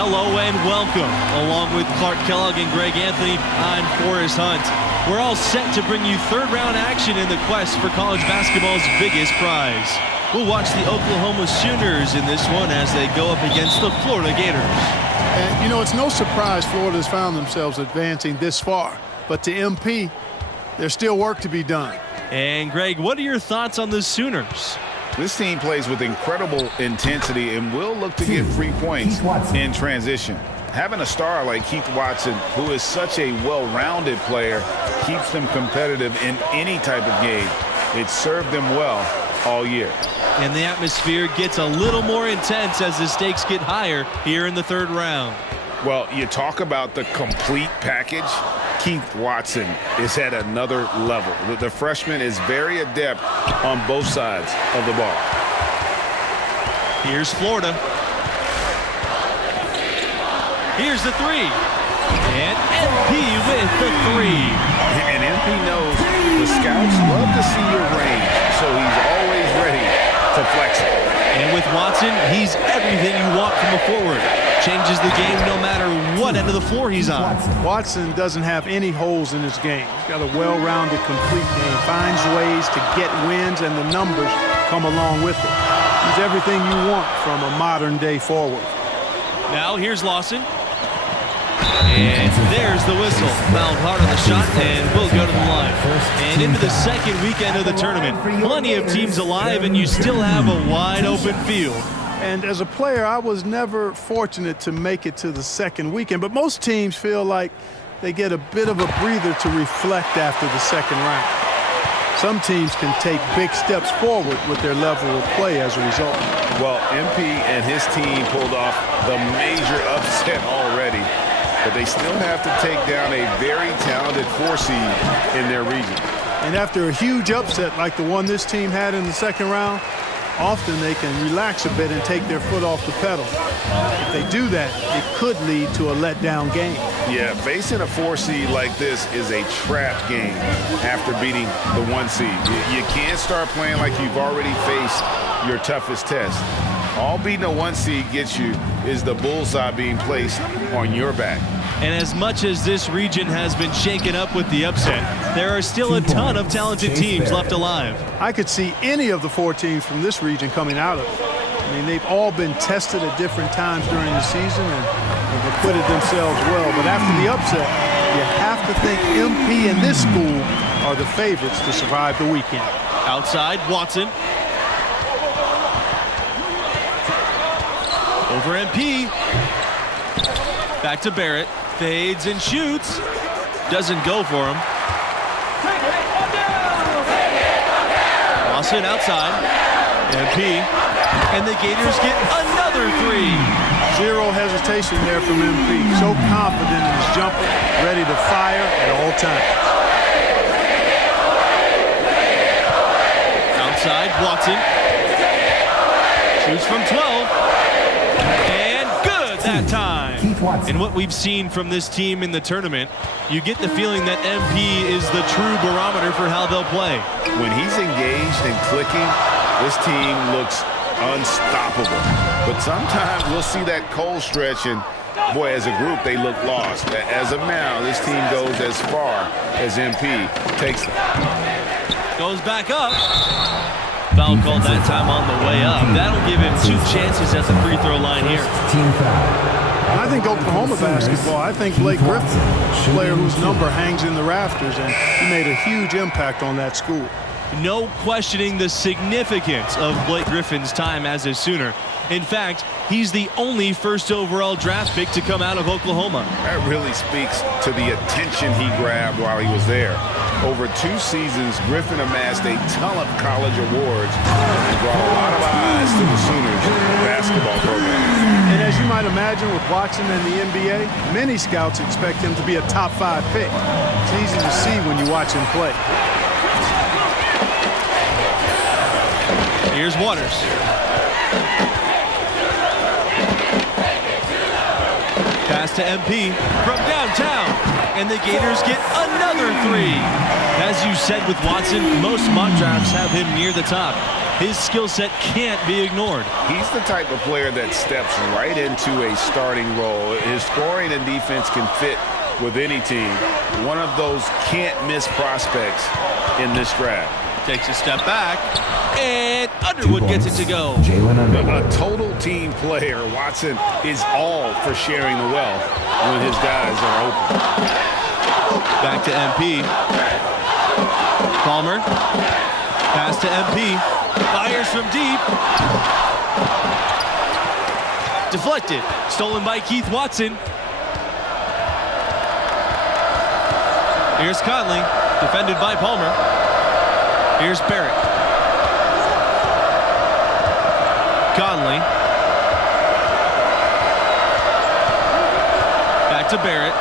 Hello and welcome. Along with Clark Kellogg and Greg Anthony, I'm Forrest Hunt. We're all set to bring you third-round action in the quest for college basketball's biggest prize. We'll watch the Oklahoma Sooners in this one as they go up against the Florida Gators. And, you know, it's no surprise Florida's found themselves advancing this far. But to MP, there's still work to be done. And, Greg, what are your thoughts on the Sooners? This team plays with incredible intensity and will look to get free points in transition. Having a star like Keith Watson, who is such a well-rounded player, keeps them competitive in any type of game. It served them well all year. And the atmosphere gets a little more intense as the stakes get higher here in the third round. Well, you talk about the complete package. Keith Watson is at another level. The freshman is very adept on both sides of the ball. Here's Florida. Here's the three. And MP with the three. And MP knows the scouts love to see your range, so he's always ready to flex it. And with Watson, he's everything you want from a forward. Changes the game no matter what end of the floor he's on. Watson doesn't have any holes in his game. He's got a well-rounded, complete game. Finds ways to get wins, and the numbers come along with it. He's everything you want from a modern-day forward. Now here's Lawson. And there's the whistle. Fouled hard on the shot and will go to the line. And into the second weekend of the tournament. Plenty of teams alive, and you still have a wide-open field. And as a player, I was never fortunate to make it to the second weekend, but most teams feel like they get a bit of a breather to reflect after the second round. Some teams can take big steps forward with their level of play as a result. Well, MP and his team pulled off the major upset already, but they still have to take down a very talented 4 seed in their region. And after a huge upset like the one this team had in the second round, often they can relax a bit and take their foot off the pedal. If they do that, it could lead to a letdown game. Yeah, facing a 4 seed like this is a trap game after beating the 1 seed. You can't start playing like you've already faced your toughest test. All beating a 1 seed gets you is the bullseye being placed on your back. And as much as this region has been shaken up with the upset, there are still a ton of talented teams left alive. I could see any of the 4 teams from this region coming out of it. I mean, they've all been tested at different times during the season and have acquitted themselves well. But after the upset, you have to think MP and this school are the favorites to survive the weekend. Outside, Watson. Over MP. Back to Barrett. Fades and shoots. Doesn't go for him. Lawson outside. MP. And the Gators get another three. Zero hesitation there from MP. So confident in his jumper, ready to fire at all times. Outside, Watson. Shoots from 12. And good that time. And what we've seen from this team in the tournament, you get the feeling that MP is the true barometer for how they'll play. When he's engaged and clicking, this team looks unstoppable. But sometimes we'll see that cold stretch, and boy, as a group, they look lost. As of now, this team goes as far as MP takes them. Goes back up. Foul called that time on the way up. That'll give him 2 chances at the free throw line here. I think Oklahoma basketball, I think Blake Griffin, a player whose number hangs in the rafters, and he made a huge impact on that school. No questioning the significance of Blake Griffin's time as a Sooner. In fact, he's the only first overall draft pick to come out of Oklahoma. That really speaks to the attention he grabbed while he was there. Over 2 seasons, Griffin amassed a ton of college awards and brought a lot of eyes to the Sooners basketball program. And as you might imagine with Watson and the NBA, many scouts expect him to be a top 5 pick. It's easy to see when you watch him play. Here's Waters. Pass to MP from downtown. And the Gators get another three. As you said with Watson, most mock drafts have him near the top. His skill set can't be ignored. He's the type of player that steps right into a starting role. His scoring and defense can fit with any team. One of those can't-miss prospects in this draft. Takes a step back, and Underwood gets it to go. A total team player. Watson is all for sharing the wealth when his guys are open. Back to MP. Palmer. Pass to MP. Fires from deep. Deflected. Stolen by Keith Watson. Here's Conley. Defended by Palmer. Here's Barrett. Conley. Back to Barrett.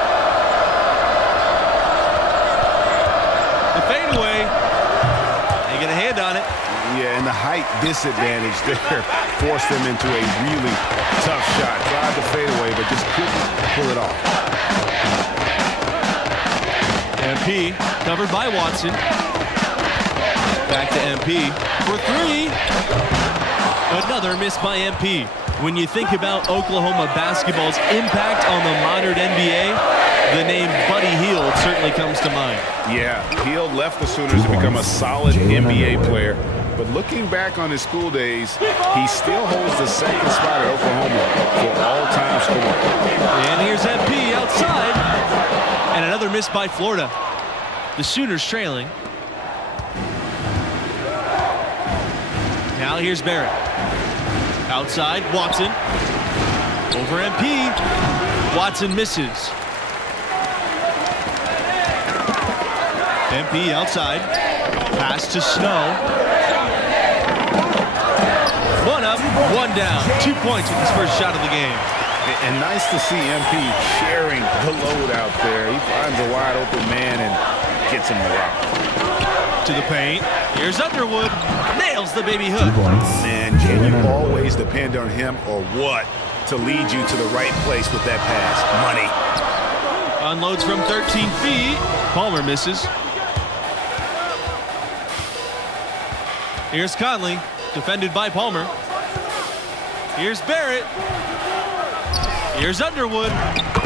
The fadeaway. They get a hand on it. Yeah, and the height disadvantage there forced them into a really tough shot. Tried to fade away, but just couldn't pull it off. MP covered by Watson. Back to MP for three. Another miss by MP. When you think about Oklahoma basketball's impact on the modern NBA, the name Buddy Hield certainly comes to mind. Yeah, Hield left the Sooners to become a solid NBA player. But looking back on his school days, he still holds the second spot at Oklahoma for all-time scoring. And here's MP outside. And another miss by Florida. The Sooners trailing. Now here's Barrett. Outside, Watson. Over MP. Watson misses. MP outside. Pass to Snow. One up, one down. 2 points with his first shot of the game. And nice to see MP sharing the load out there. He finds a wide open man and gets him the rock. To the paint. Here's Underwood. Nails the baby hook. Man, can you always depend on him or what to lead you to the right place with that pass? Money. Unloads from 13 feet. Palmer misses. Here's Conley. Defended by Palmer. Here's Barrett. Here's Underwood.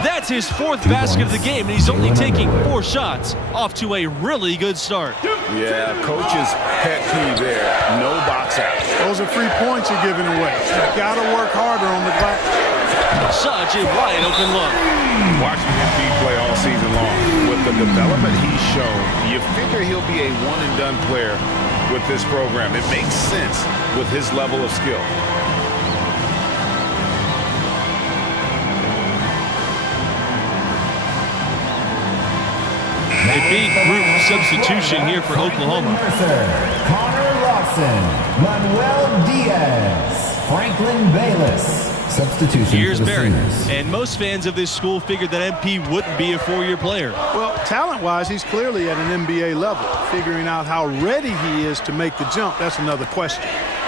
That's his fourth basket of the game, and he's only taking 4 shots. Off to a really good start. Yeah, coach's pet peeve there. No box out. Those are 3 points you're giving away. You've got to work harder on the glass. Such a wide open look. Watching MP play all season long. With the development he's shown, you figure he'll be a one-and-done player with this program. It makes sense with his level of skill. A big group substitution here for Oklahoma. Connor Lawson, Manuel Diaz, Franklin Bayless. Substitution. Here's for the Barrett. Sooners. And most fans of this school figured that MP wouldn't be a 4-year player. Well, talent-wise, he's clearly at an NBA level. Figuring out how ready he is to make the jump, that's another question.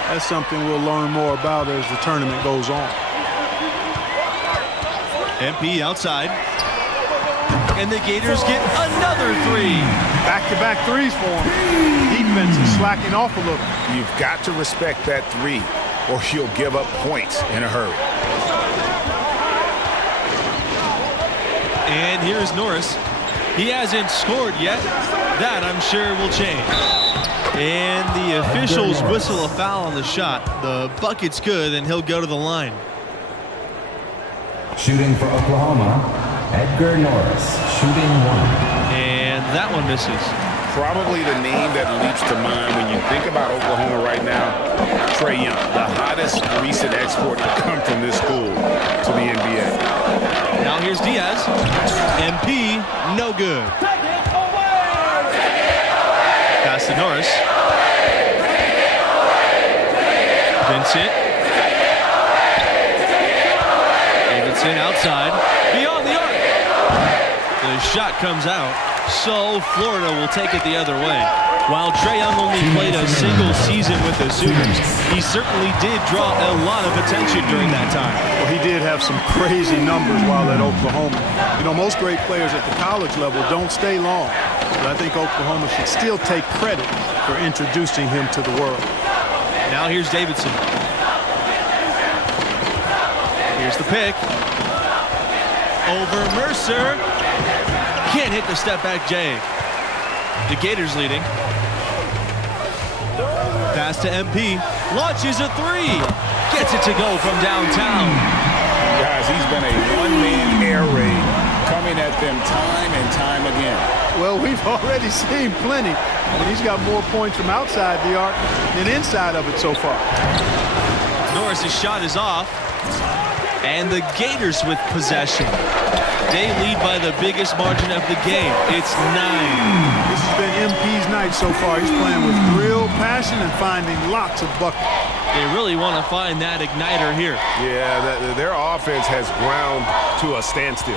That's something we'll learn more about as the tournament goes on. MP outside. And the Gators get another 3. Back-to-back threes for him. Defense is slacking off a little. You've got to respect that 3, or he'll give up points in a hurry. And here's Norris. He hasn't scored yet. That, I'm sure, will change. And the officials whistle a foul on the shot. The bucket's good, and he'll go to the line. Shooting for Oklahoma, Edgar Norris, shooting 1. And that one misses. Probably the name that leaps to mind when you think about Oklahoma right now, Trae Young, the hottest recent export to come from this school to the NBA. Now here's Diaz. MP, no good. Pass to Norris. Vincent. Davidson outside. Beyond the arc. The shot comes out. So Florida will take it the other way. While Trae Young only played a single season with the Sooners, he certainly did draw a lot of attention during that time. Well, he did have some crazy numbers while at Oklahoma. You know, most great players at the college level don't stay long. But I think Oklahoma should still take credit for introducing him to the world. Now here's Davidson. Here's the pick. Over Mercer. Can't hit the step back J. The Gators leading. Pass to MP. Launches a three. Gets it to go from downtown. Guys, he's been a one-man air raid coming at them time and time again. Well, we've already seen plenty. I mean, he's got more points from outside the arc than inside of it so far. Norris's shot is off. And the Gators with possession. They lead by the biggest margin of the game. It's 9. This has been MP's night so far. He's playing with real passion and finding lots of buckets. They really want to find that igniter here. Yeah, their offense has ground to a standstill.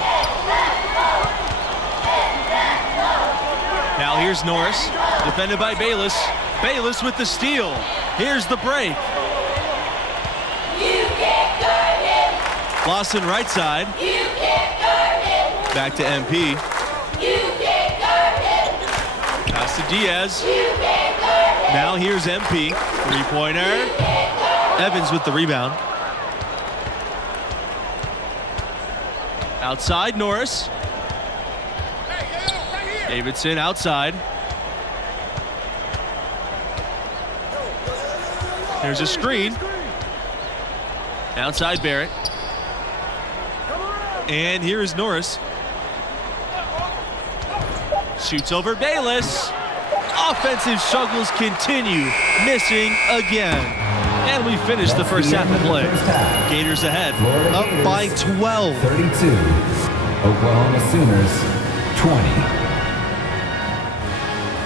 Now here's Norris, defended by Bayless. Bayless with the steal. Here's the break. Lawson right side. Back to MP. Pass to Diaz. Now here's MP. Three-pointer. Evans with the rebound. Outside Norris. Davidson outside. Here's a screen. Outside Barrett. And here is Norris. Shoots over Bayless. Offensive struggles continue. Missing again. And we finish the first half of play. Gators ahead. Up by 12. 32. Oklahoma Sooners 20.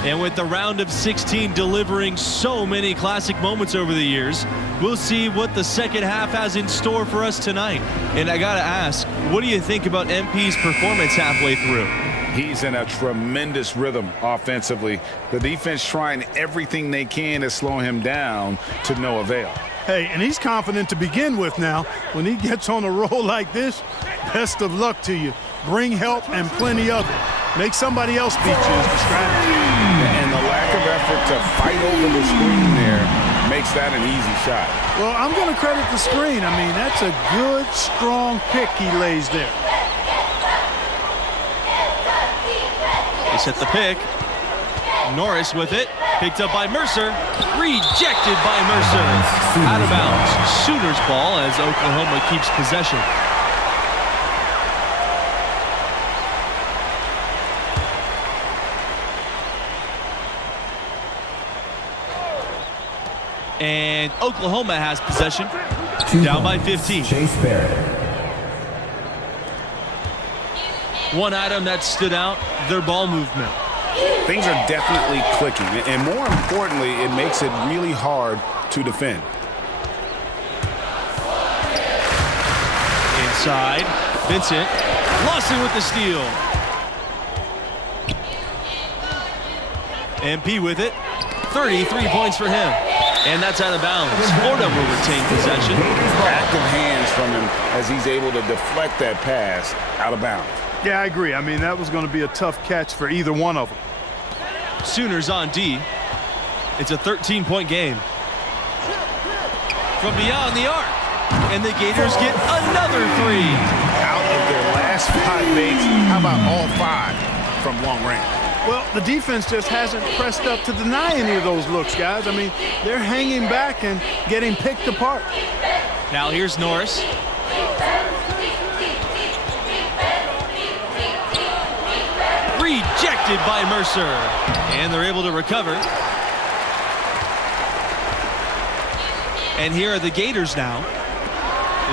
And with the round of 16 delivering so many classic moments over the years, we'll see what the second half has in store for us tonight. And I gotta ask, what do you think about MP's performance halfway through? He's in a tremendous rhythm offensively. The defense trying everything they can to slow him down to no avail. Hey, and he's confident to begin with now. When he gets on a roll like this, best of luck to you. Bring help and plenty of it. Make somebody else beat you is the strategy. And the lack of effort to fight over the screen there makes that an easy shot. Well, I'm going to credit the screen. I mean, that's a good, strong pick he lays there. They set the pick. Norris with it. Picked up by Mercer. Rejected by Mercer. Out of bounds. Sooners ball as Oklahoma keeps possession. And Oklahoma has possession. Down by 15. Chase Barrett. One item that stood out, their ball movement. Things are definitely clicking, and more importantly, it makes it really hard to defend. Inside, Vincent. Lawson with the steal. MP with it. 33 points for him. And that's out of bounds. Florida will retain possession. Active hands from him as he's able to deflect that pass out of bounds. Yeah, I agree. I mean, that was going to be a tough catch for either one of them. Sooners on D. It's a 13-point game. From beyond the arc. And the Gators get another three. Out of their last 5 makes, how about all 5 from long range? Well, the defense just hasn't pressed up to deny any of those looks, guys. I mean, they're hanging back and getting picked apart. Now here's Norris. Rejected by Mercer. And they're able to recover. And here are the Gators now.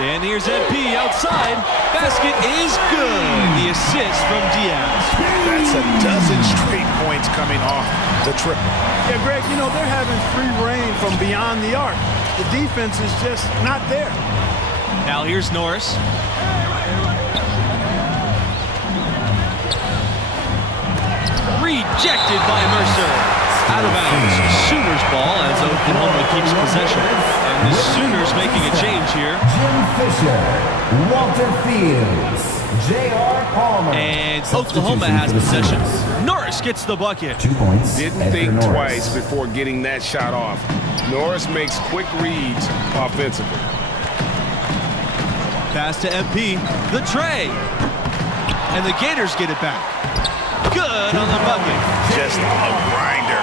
And here's MP outside. Basket is good. The assist from Diaz. That's a dozen straight points coming off the triple. Yeah, Greg, you know, they're having free reign from beyond the arc. The defense is just not there. Now here's Norris. Rejected by Mercer. Out of bounds. Sooners ball as as Oklahoma keeps possession. And the Sooners making a change here. Jim Fisher, Walter Fields, J.R. Palmer. And Oklahoma has possession. Norris gets the bucket. 2 points. Didn't Edgar think Norris. twice before getting that shot off. Norris makes quick reads offensively. Pass to MP. The tray. And the Gators get it back. Good on the bucket. Just a grinder.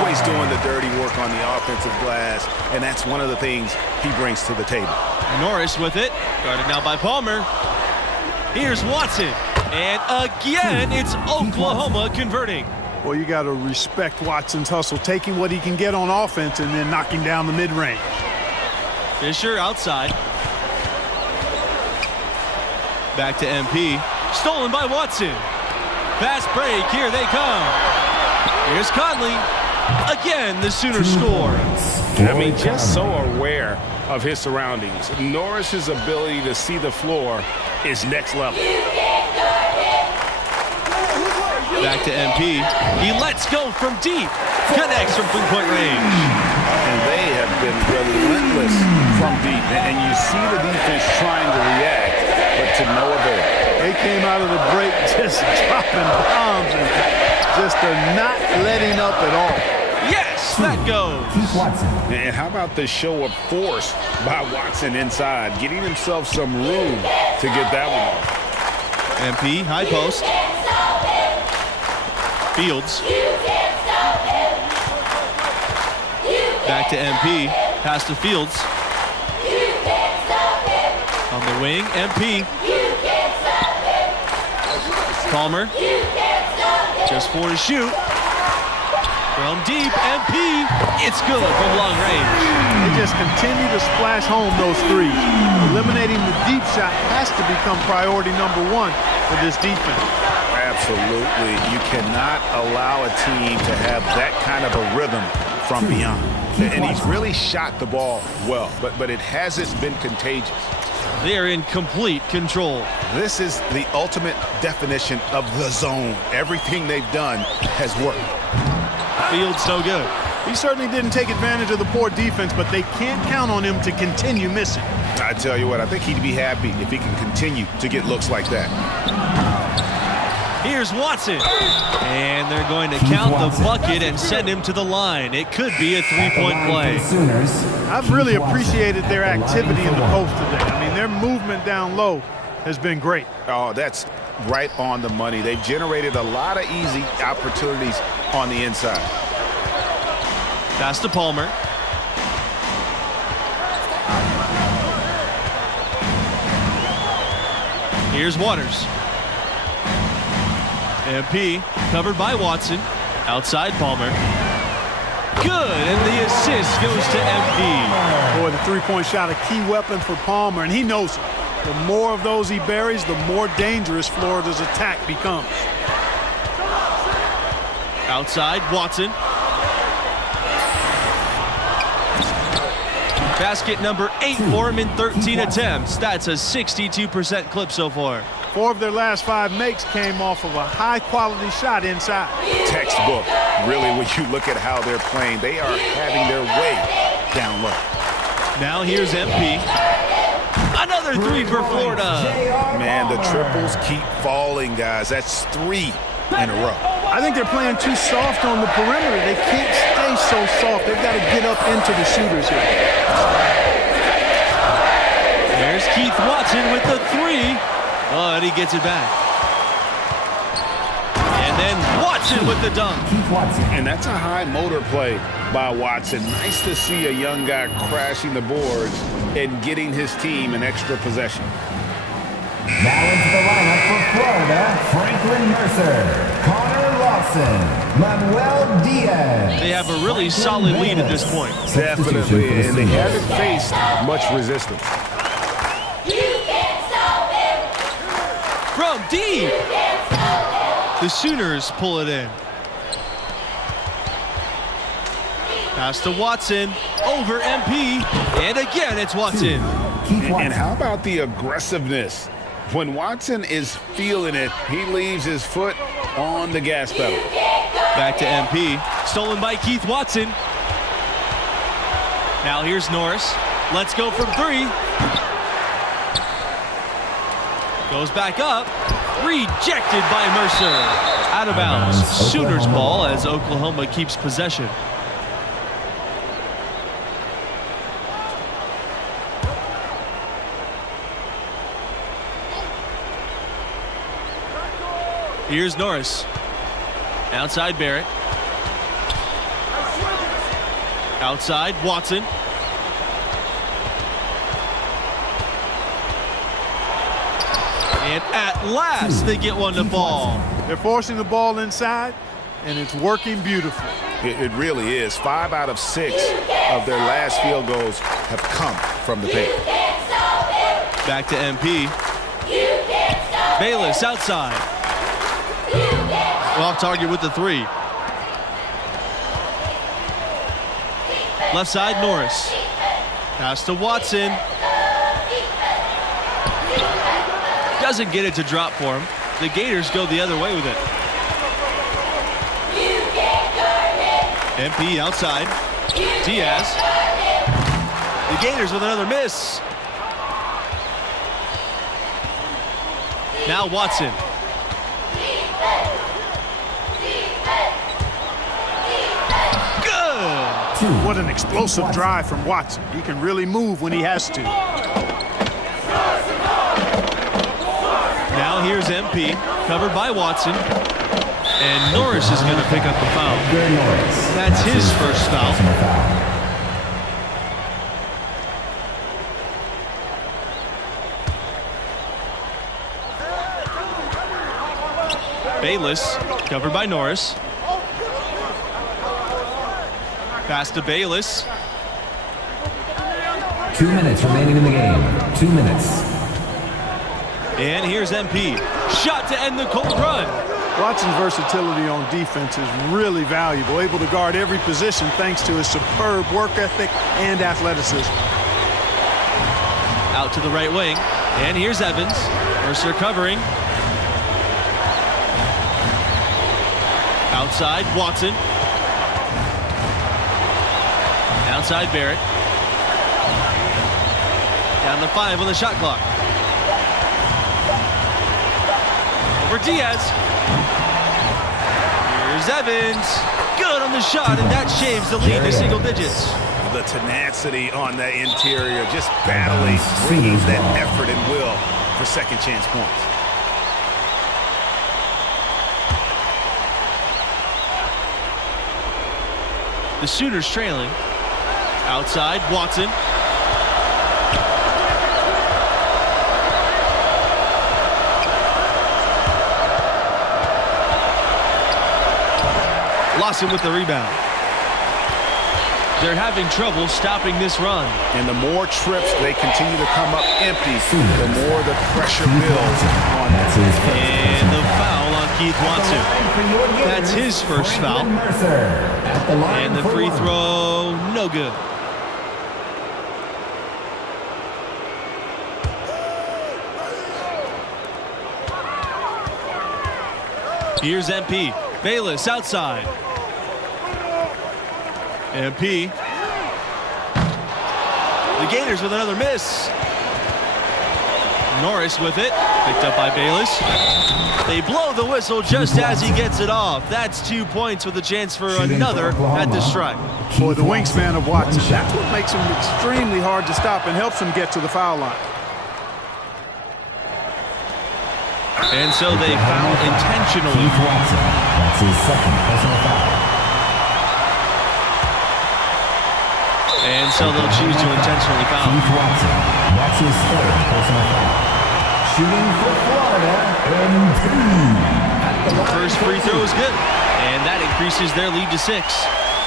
Always doing the dirty work on the offensive glass, and that's one of the things he brings to the table. Norris with it. Guarded now by Palmer. Here's Watson. And again, it's Oklahoma converting. Well, you got to respect Watson's hustle, taking what he can get on offense and then knocking down the mid-range. Fisher outside. Back to MP. Stolen by Watson. Fast break. Here they come. Here's Conley. Again, the Sooners score. I mean, just so aware of his surroundings. Norris's ability to see the floor is next level. Back to MP. He lets go from deep. Connects from three-point range. And they have been relentless from deep. And you see the defense trying to react, but to no avail. They came out of the break just dropping bombs and just not letting up at all. Yes, that goes. Keith Watson. And how about the show of force by Watson inside, getting himself some room to get that one off. MP, high post. Fields. Back to MP. Pass to Fields. On the wing, MP. Palmer. Just for to shoot. From deep, MP. It's good from long range. They just continue to splash home those threes. Eliminating the deep shot has to become priority number one for this defense. Absolutely. You cannot allow a team to have that kind of a rhythm from beyond. And he's really shot the ball well, but it hasn't been contagious. They're in complete control. This is the ultimate definition of the zone. Everything they've done has worked. Fields no good. He certainly didn't take advantage of the poor defense, but they can't count on him to continue missing. I tell you what, I think he'd be happy if he can continue to get looks like that. Here's Watson. And they're going to count the bucket and send him to the line. It could be a three-point play. I've really appreciated their activity in the post today. I mean, their movement down low has been great. Oh, that's right on the money. They've generated a lot of easy opportunities on the inside. Pass to Palmer. Here's Waters. MP covered by Watson. Outside Palmer. Good, and the assist goes to MP. Boy, the three-point shot, a key weapon for Palmer, and he knows it. The more of those he buries, the more dangerous Florida's attack becomes. Outside, Watson. Basket number 8 for him in 13 attempts. That's a 62% clip so far. 4 of their last 5 makes came off of a high-quality shot inside. Textbook, really, when you look at how they're playing. They are having their way down low. Now here's MP. Another 3 for Florida. Man, the triples keep falling, guys. That's 3 in a row. I think they're playing too soft on the perimeter. They can't stay so soft. They've got to get up into the shooters here. There's Keith Watson with the 3. Oh, and he gets it back. And then Watson with the dunk. And that's a high motor play by Watson. Nice to see a young guy crashing the boards and getting his team an extra possession. Now into the lineup for Florida, Franklin Mercer, Connor Lawson, Manuel Diaz. They have a really solid lead at this point. Definitely, and they haven't faced much resistance. From deep. The Sooners pull it in. Pass to Watson. Over MP. And again, it's Watson. And how about the aggressiveness? When Watson is feeling it, he leaves his foot on the gas pedal. Back to MP. Stolen by Keith Watson. Now here's Norris. Let's go from 3. Goes back up. Rejected by Mercer. Out of bounds. Sooners ball as Oklahoma keeps possession. Here's Norris. Outside Barrett. Outside Watson. And at last they get one to fall. They're forcing the ball inside, and it's working beautifully. It really is. 5 out of 6 of their last field goals have come from the paint. Back to MP. Bayless outside. Off target with the 3. Left side Norris. Pass to Watson. Doesn't get it to drop for him. The Gators go the other way with it. MP outside. Diaz. The Gators with another miss. Now Watson. Good. What an explosive drive from Watson. He can really move when he has to. Now here's MP, covered by Watson. And Norris is going to pick up the foul. That's his first foul. Bayless, covered by Norris. Pass to Bayless. 2 minutes remaining in the game. 2 minutes. And here's MP. Shot to end the cold run. Watson's versatility on defense is really valuable, able to guard every position thanks to his superb work ethic and athleticism. Out to the right wing. And here's Evans. Mercer covering. Outside, Watson. Outside, Barrett. Down to 5 on the shot clock. For Diaz. Here's Evans. Good on the shot, and that shaves the lead to single digits. The tenacity on that interior, just battling, bringing that effort and will for second chance points. The Sooners trailing. Outside, Watson. Lawson with the rebound. They're having trouble stopping this run. And the more trips they continue to come up empty, the more the pressure builds on them. And the foul on Keith Watson. That's his first foul. And the free throw, no good. Here's MP. Bayless outside. MP. The Gators with another miss. Norris with it. Picked up by Bayless. They blow the whistle just as he gets it off. That's 2 points with a chance for another at the stripe. Boy, the wingspan of Watson, that's what makes him extremely hard to stop and helps him get to the foul line. And so they foul intentionally. That's his second personal foul. And so they'll choose to intentionally foul. Keith Watson. That's his third personal foul. Shooting for Florida in 2. First free throw is good. And that increases their lead to 6.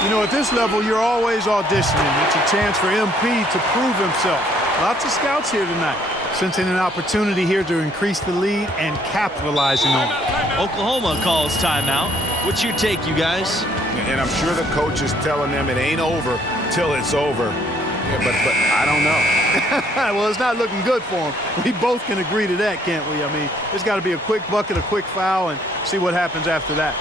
You know, at this level, you're always auditioning. It's a chance for MP to prove himself. Lots of scouts here tonight, sensing an opportunity here to increase the lead and capitalizing on it. Oklahoma calls timeout. What's your take, you guys? And I'm sure the coach is telling them it ain't over till it's over. Yeah, but I don't know. Well, it's not looking good for him. We both can agree to that, can't we? I mean, there's got to be a quick bucket, a quick foul, and see what happens after that.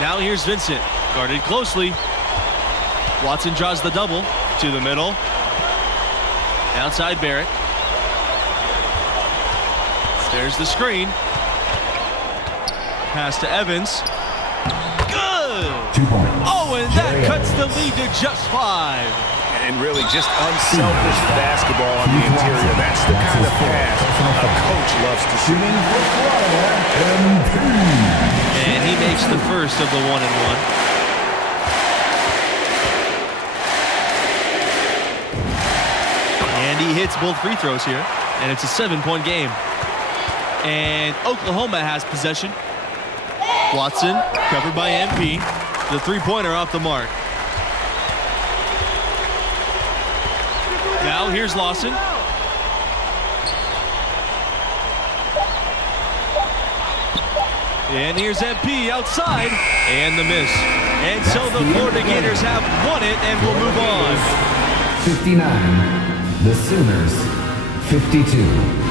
Now here's Vincent, guarded closely. Watson draws the double to the middle. Outside Barrett. There's the screen. Pass to Evans. Good! 2 points. Oh, and that cuts the lead to just 5. And really just unselfish basketball on the interior. That's the kind of pass a coach loves to see. Shooting for Florida, MP. And he makes the first of the 1-and-1. And he hits both free throws here. And it's a 7-point game. And Oklahoma has possession. Watson covered by MP. The three-pointer off the mark. Now here's Lawson. And here's MP outside. And the miss. And so the Florida Gators have won it and will move on. 59. The Sooners, 52.